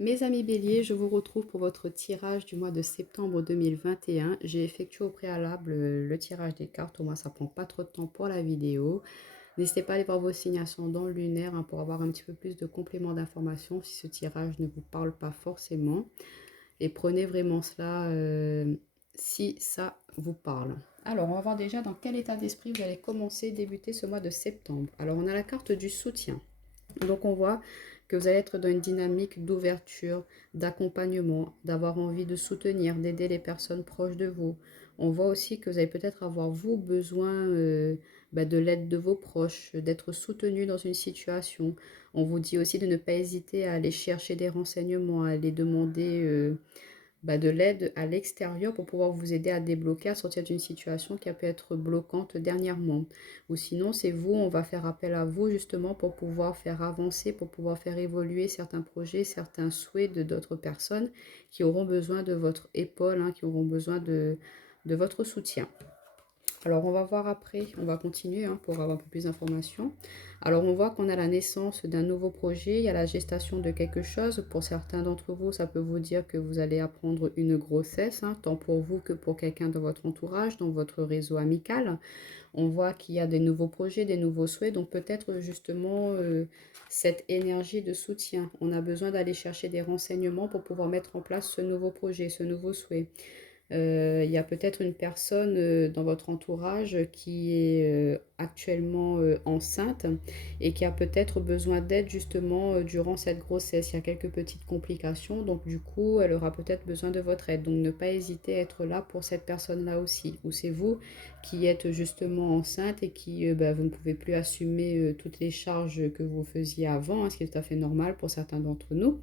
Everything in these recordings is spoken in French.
Mes amis béliers, je vous retrouve pour votre tirage du mois de septembre 2021. J'ai effectué au préalable le tirage des cartes, au moins ça prend pas trop de temps pour la vidéo. N'hésitez pas à aller voir vos signes ascendants lunaires pour avoir un petit peu plus de compléments d'informations si ce tirage ne vous parle pas forcément. Et prenez vraiment cela si ça vous parle. Alors, on va voir déjà dans quel état d'esprit vous allez commencer, débuter ce mois de septembre. Alors, on a la carte du soutien. Donc on voit que vous allez être dans une dynamique d'ouverture, d'accompagnement, d'avoir envie de soutenir, d'aider les personnes proches de vous. On voit aussi que vous allez peut-être avoir, vous, besoin de l'aide de vos proches, d'être soutenu dans une situation. On vous dit aussi de ne pas hésiter à aller chercher des renseignements, à aller demander de l'aide à l'extérieur pour pouvoir vous aider à débloquer, à sortir d'une situation qui a pu être bloquante dernièrement. Ou sinon, c'est vous, on va faire appel à vous justement pour pouvoir faire avancer, pour pouvoir faire évoluer certains projets, certains souhaits de d'autres personnes qui auront besoin de votre épaule, qui auront besoin de votre soutien. Alors, on va voir après, on va continuer pour avoir un peu plus d'informations. Alors, on voit qu'on a la naissance d'un nouveau projet, il y a la gestation de quelque chose. Pour certains d'entre vous, ça peut vous dire que vous allez apprendre une grossesse, tant pour vous que pour quelqu'un de votre entourage, dans votre réseau amical. On voit qu'il y a des nouveaux projets, des nouveaux souhaits, donc peut-être justement cette énergie de soutien. On a besoin d'aller chercher des renseignements pour pouvoir mettre en place ce nouveau projet, ce nouveau souhait. Il y a peut-être une personne dans votre entourage qui est actuellement enceinte et qui a peut-être besoin d'aide justement durant cette grossesse. Il y a quelques petites complications, donc du coup, elle aura peut-être besoin de votre aide. Donc ne pas hésiter à être là pour cette personne-là aussi. Ou c'est vous qui êtes justement enceinte et qui vous ne pouvez plus assumer toutes les charges que vous faisiez avant, ce qui est tout à fait normal pour certains d'entre nous.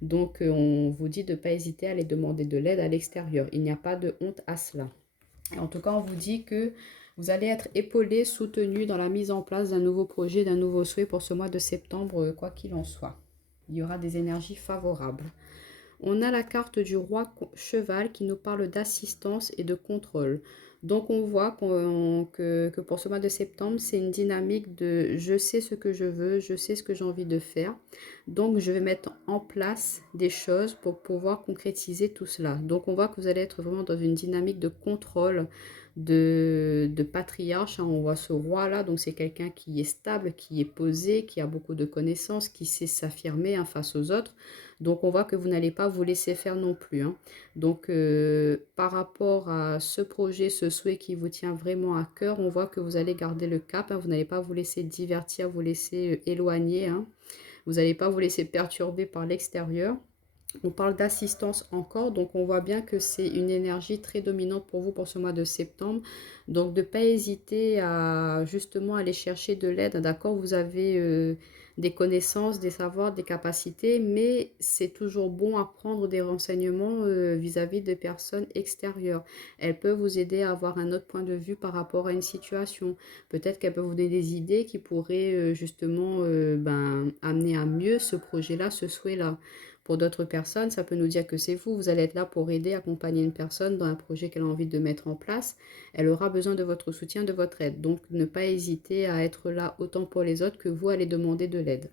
Donc, on vous dit de ne pas hésiter à aller demander de l'aide à l'extérieur. Il n'y a pas de honte à cela. En tout cas, on vous dit que vous allez être épaulé, soutenu dans la mise en place d'un nouveau projet, d'un nouveau souhait pour ce mois de septembre, quoi qu'il en soit. Il y aura des énergies favorables. On a la carte du roi cheval qui nous parle d'assistance et de contrôle. Donc on voit que pour ce mois de septembre, c'est une dynamique de je sais ce que je veux, je sais ce que j'ai envie de faire. Donc je vais mettre en place des choses pour pouvoir concrétiser tout cela. Donc on voit que vous allez être vraiment dans une dynamique de contrôle, de patriarche. On voit ce roi-là, donc c'est quelqu'un qui est stable, qui est posé, qui a beaucoup de connaissances, qui sait s'affirmer face aux autres. Donc, on voit que vous n'allez pas vous laisser faire non plus. Donc, par rapport à ce projet, ce souhait qui vous tient vraiment à cœur, on voit que vous allez garder le cap. Vous n'allez pas vous laisser divertir, vous laisser éloigner. Vous n'allez pas vous laisser perturber par l'extérieur. On parle d'assistance encore, donc on voit bien que c'est une énergie très dominante pour vous pour ce mois de septembre. Donc de ne pas hésiter à justement aller chercher de l'aide. D'accord, vous avez des connaissances, des savoirs, des capacités, mais c'est toujours bon à prendre des renseignements vis-à-vis des personnes extérieures. Elles peuvent vous aider à avoir un autre point de vue par rapport à une situation. Peut-être qu'elles peuvent vous donner des idées qui pourraient justement amener à mieux ce projet-là, ce souhait-là. Pour d'autres personnes, ça peut nous dire que c'est vous. Vous allez être là pour aider, accompagner une personne dans un projet qu'elle a envie de mettre en place. Elle aura besoin de votre soutien, de votre aide. Donc, ne pas hésiter à être là autant pour les autres que vous allez demander de l'aide.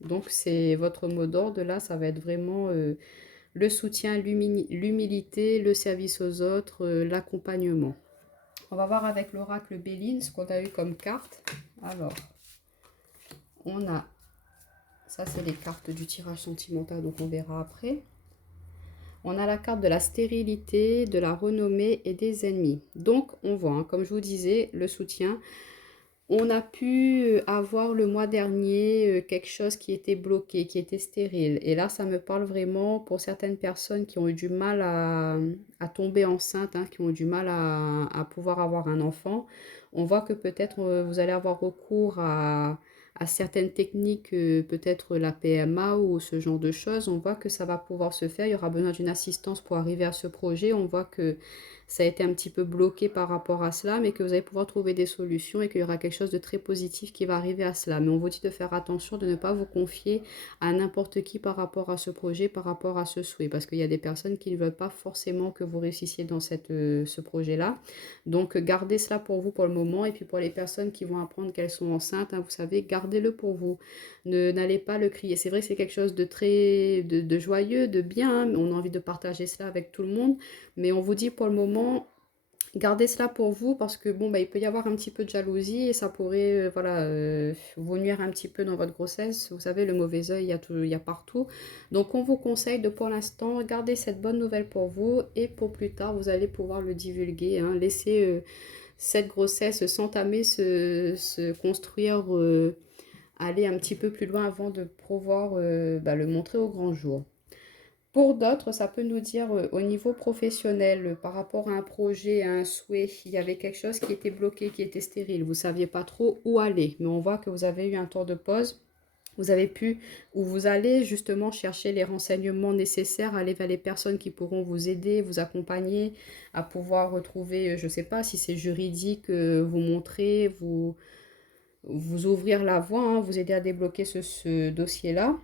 Donc, c'est votre mot d'ordre. Là, ça va être vraiment le soutien, l'humilité, le service aux autres, l'accompagnement. On va voir avec l'oracle Béline ce qu'on a eu comme carte. Alors, on a... Ça, c'est les cartes du tirage sentimental, donc on verra après. On a la carte de la stérilité, de la renommée et des ennemis. Donc, on voit, comme je vous disais, le soutien. On a pu avoir le mois dernier quelque chose qui était bloqué, qui était stérile. Et là, ça me parle vraiment pour certaines personnes qui ont eu du mal à tomber enceinte, qui ont eu du mal à pouvoir avoir un enfant. On voit que peut-être vous allez avoir recours à certaines techniques, peut-être la PMA ou ce genre de choses. On voit que ça va pouvoir se faire. Il y aura besoin d'une assistance pour arriver à ce projet. On voit que ça a été un petit peu bloqué par rapport à cela, mais que vous allez pouvoir trouver des solutions et qu'il y aura quelque chose de très positif qui va arriver à cela. Mais on vous dit de faire attention, de ne pas vous confier à n'importe qui par rapport à ce projet, par rapport à ce souhait, parce qu'il y a des personnes qui ne veulent pas forcément que vous réussissiez dans ce projet-là. Donc, gardez cela pour vous pour le moment. Et puis, pour les personnes qui vont apprendre qu'elles sont enceintes, hein, vous savez, gardez-le pour vous. N'allez pas le crier. C'est vrai que c'est quelque chose de très de joyeux, de bien, hein. On a envie de partager cela avec tout le monde. Mais on vous dit pour le moment, gardez cela pour vous parce que bon, bah, il peut y avoir un petit peu de jalousie et ça pourrait voilà, vous nuire un petit peu dans votre grossesse. Vous savez, le mauvais œil, il y a partout. Donc, on vous conseille de pour l'instant garder cette bonne nouvelle pour vous et pour plus tard, vous allez pouvoir le divulguer. Hein. Laissez cette grossesse s'entamer, se construire, aller un petit peu plus loin avant de pouvoir bah, le montrer au grand jour. Pour d'autres, ça peut nous dire au niveau professionnel, par rapport à un projet, à un souhait, il y avait quelque chose qui était bloqué, qui était stérile. Vous ne saviez pas trop où aller, mais on voit que vous avez eu un temps de pause. Vous avez pu, où vous allez justement chercher les renseignements nécessaires, aller vers les personnes qui pourront vous aider, vous accompagner, à pouvoir retrouver, je ne sais pas si c'est juridique, vous montrer, vous ouvrir la voie, hein, vous aider à débloquer ce dossier-là.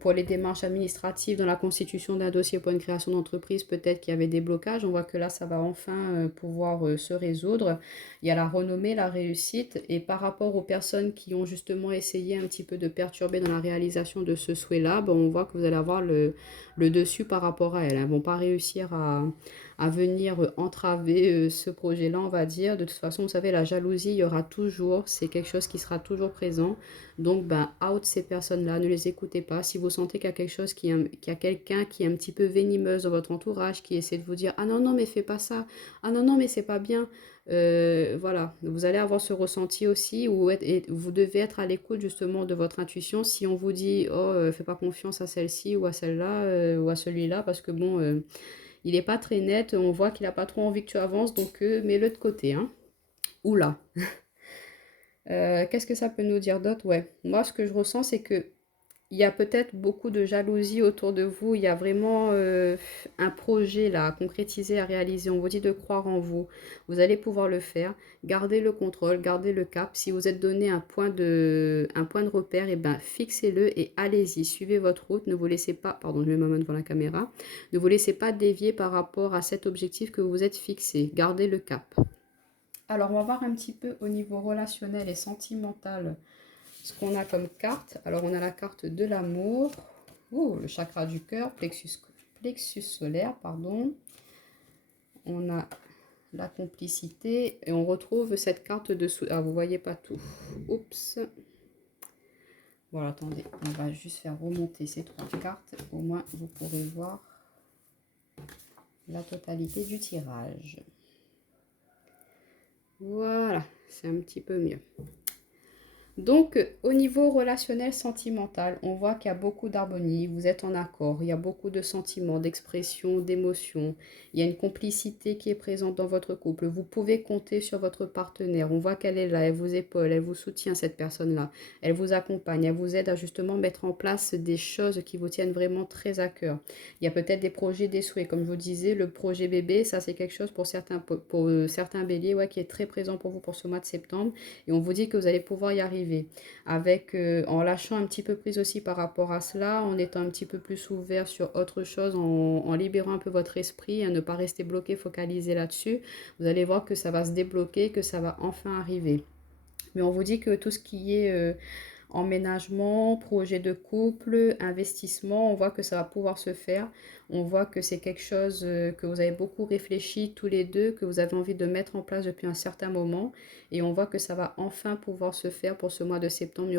Pour les démarches administratives dans la constitution d'un dossier pour une création d'entreprise, peut-être qu'il y avait des blocages. On voit que là, ça va enfin pouvoir se résoudre. Il y a la renommée, la réussite. Et par rapport aux personnes qui ont justement essayé un petit peu de perturber dans la réalisation de ce souhait-là, bon, on voit que vous allez avoir le dessus par rapport à elles. Elles ne vont pas réussir à venir entraver ce projet-là, on va dire. De toute façon, vous savez, la jalousie, il y aura toujours. C'est quelque chose qui sera toujours présent. Donc, ben, out ces personnes-là, ne les écoutez pas. Si vous sentez qu'il y a quelque chose, qu'il y a quelqu'un qui est un petit peu venimeuse dans votre entourage, qui essaie de vous dire, ah non, non, mais fais pas ça. Ah non, non, mais c'est pas bien. Voilà, vous allez avoir ce ressenti aussi où et vous devez être à l'écoute justement de votre intuition. Si on vous dit, oh, fais pas confiance à celle-ci ou à celle-là ou à celui-là, parce que bon, il n'est pas très net, on voit qu'il n'a pas trop envie que tu avances, donc mets-le de côté, hein. Oula. Qu'est-ce que ça peut nous dire d'autre? Ouais, moi ce que je ressens, c'est que il y a peut-être beaucoup de jalousie autour de vous. Il y a vraiment un projet là à concrétiser, à réaliser. On vous dit de croire en vous. Vous allez pouvoir le faire. Gardez le contrôle, gardez le cap. Si vous êtes donné un point de repère, et ben fixez-le et allez-y. Suivez votre route. Ne vous laissez pas, pardon, je mets ma main devant la caméra. Ne vous laissez pas dévier par rapport à cet objectif que vous vous êtes fixé. Gardez le cap. Alors, on va voir un petit peu au niveau relationnel et sentimental ce qu'on a comme carte. Alors, on a la carte de l'amour. Oh, le chakra du cœur, plexus solaire, pardon. On a la complicité et on retrouve cette carte dessous. Ah, vous voyez pas tout. Oups. Voilà, attendez, on va juste faire remonter ces trois cartes. Au moins, vous pourrez voir la totalité du tirage. Voilà, c'est un petit peu mieux. Donc, au niveau relationnel sentimental, on voit qu'il y a beaucoup d'harmonie, vous êtes en accord, il y a beaucoup de sentiments, d'expressions, d'émotions, il y a une complicité qui est présente dans votre couple. Vous pouvez compter sur votre partenaire, on voit qu'elle est là, elle vous épaule, elle vous soutient, cette personne-là, elle vous accompagne, elle vous aide à justement mettre en place des choses qui vous tiennent vraiment très à cœur. Il y a peut-être des projets, des souhaits, comme je vous disais, le projet bébé, ça c'est quelque chose pour certains béliers, ouais, qui est très présent pour vous pour ce mois de septembre. Et on vous dit que vous allez pouvoir y arriver avec en lâchant un petit peu prise aussi par rapport à cela, en étant un petit peu plus ouvert sur autre chose, en libérant un peu votre esprit, à ne pas rester bloqué, focalisé là-dessus. Vous allez voir que ça va se débloquer, que ça va enfin arriver. Mais on vous dit que tout ce qui est emménagement, projet de couple, investissement, on voit que ça va pouvoir se faire. On voit que c'est quelque chose que vous avez beaucoup réfléchi tous les deux, que vous avez envie de mettre en place depuis un certain moment. Et on voit que ça va enfin pouvoir se faire pour ce mois de septembre.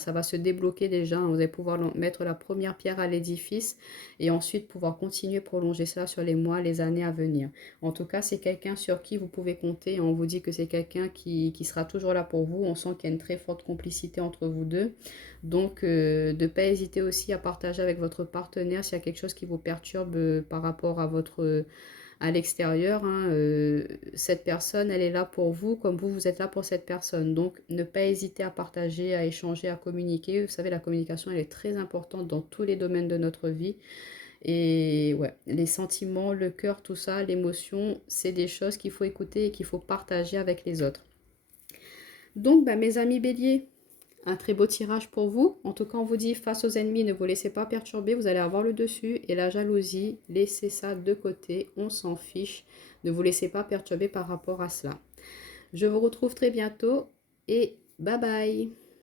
Ça va se débloquer déjà. Vous allez pouvoir mettre la première pierre à l'édifice et ensuite pouvoir continuer, prolonger ça sur les mois, les années à venir. En tout cas, c'est quelqu'un sur qui vous pouvez compter. On vous dit que c'est quelqu'un qui sera toujours là pour vous. On sent qu'il y a une très forte complicité entre vous deux. Donc, de ne pas hésiter aussi à partager avec votre partenaire s'il y a quelque chose qui vous perturbe par rapport à à l'extérieur. Hein, cette personne, elle est là pour vous comme vous êtes là pour cette personne. Donc, ne pas hésiter à partager, à échanger, à communiquer. Vous savez, la communication, elle est très importante dans tous les domaines de notre vie. Et ouais, les sentiments, le cœur, tout ça, l'émotion, c'est des choses qu'il faut écouter et qu'il faut partager avec les autres. Donc, bah, mes amis béliers, un très beau tirage pour vous. En tout cas, on vous dit, face aux ennemis, ne vous laissez pas perturber, vous allez avoir le dessus. Et la jalousie, laissez ça de côté, on s'en fiche. Ne vous laissez pas perturber par rapport à cela. Je vous retrouve très bientôt et bye bye.